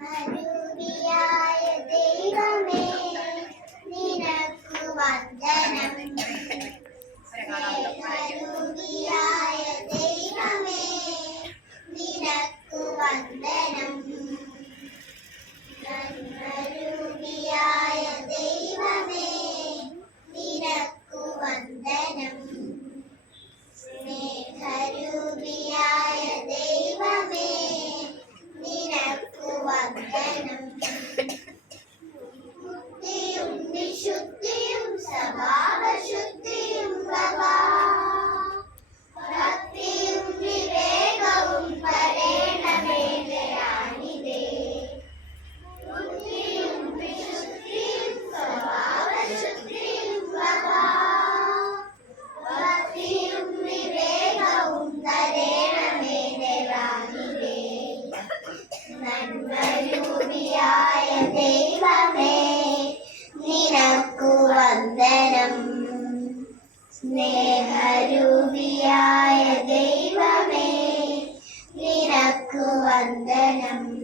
നന്മരൂപിയായ ദൈവമേ നിനക്കു വന്ദനം. സ്നേഹരൂപിയായ ദൈവമേ നിനക്കു വന്ദനം. നന്മരൂപിയായ ദൈവമേ നിനക്കു വന്ദനം. സ്നേഹരൂപിയായ ദൈവമേ നിനക്കു വന്ദനം. ബുദ്ധിയും വിശുദ്ധിയും സ്വഭാവശുദ്ധിയും പ്രഭാ ഭക്തിയും വിവേകവും വരേണമേ ദയാനിധേ. ബുദ്ധിയും വിശുദ്ധിയും സ്വഭാവശുദ്ധിയും പ്രഭാ ഭക്തിയും വിവേകവും തരേണമേ ദയാനിധേ. നന്മരൂപിയായ ദൈവമേ നിനക്കു വന്ദനം. സ്നേഹരൂപിയായ ദൈവമേ നിനക്കു വന്ദനം.